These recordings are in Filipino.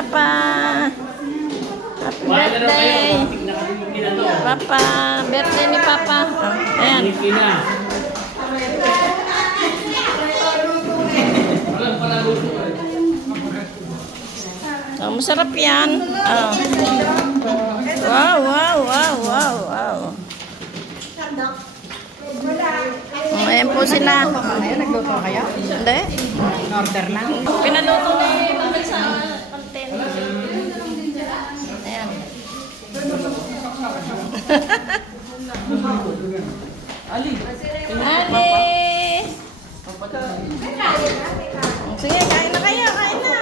Papa. Happy birthday. Papa, birthday ni Papa. Oh, ayan. Oh, masarap yan. Oh. Wow, wow, wow, wow, wow. Oh, ayan po sila. Nagluto kayo? Hindi. Order lang? Pinaluto ni Mami sa content. Ayan. Ali! Sige, kain na kayo, kain na.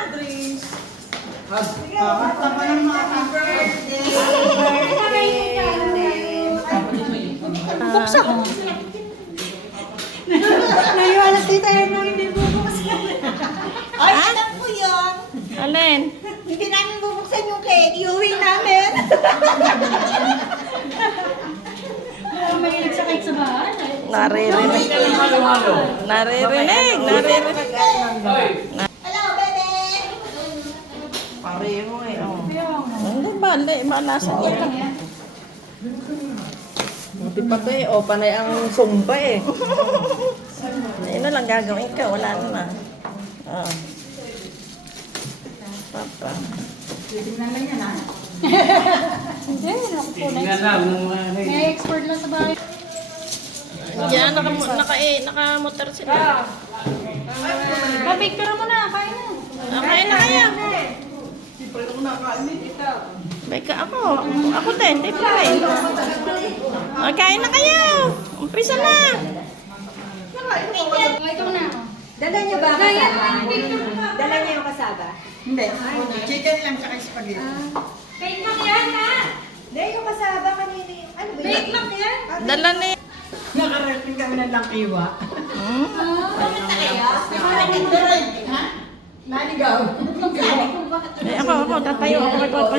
Buksa ko! Naiwalas dito tayo nung hindi bubukas yan. Ay, alam ko yun. Alin? Hindi namin bubuksan yung cake. Iuwi namin. May sa cake sa bahay. Naririnig. Naririnig. Naririnig. Hello, bebe. Pareho eh. Oh. Hindi ba? Hindi ba? Nasa niya. Buti pa to eh. O, panay ang sumpa eh. Ano lang gagawin ka? Wala na. Oh. Papa. Tingnan lang yan ah. Hindi, ako po. May export lang sa bahay. Diyan, nakamotor sila. Pa-picture mo na, kain na. Kain na kayo. Beka ako. Ako din. Di pa rin. Kain na kayo. Umpisa na. Ikaw na. Dala niyo ba kasaba? Dala niyo yung kasaba? Hindi. Chicken lang tsaka spaghetti. Bake lang yan, ha? Hindi, yung kasaba kanina yung... Ano ba Bake lang yan. Dala na yan. Nakarating kami ng langkiwa. Naligaw. Ako, tatayo ako.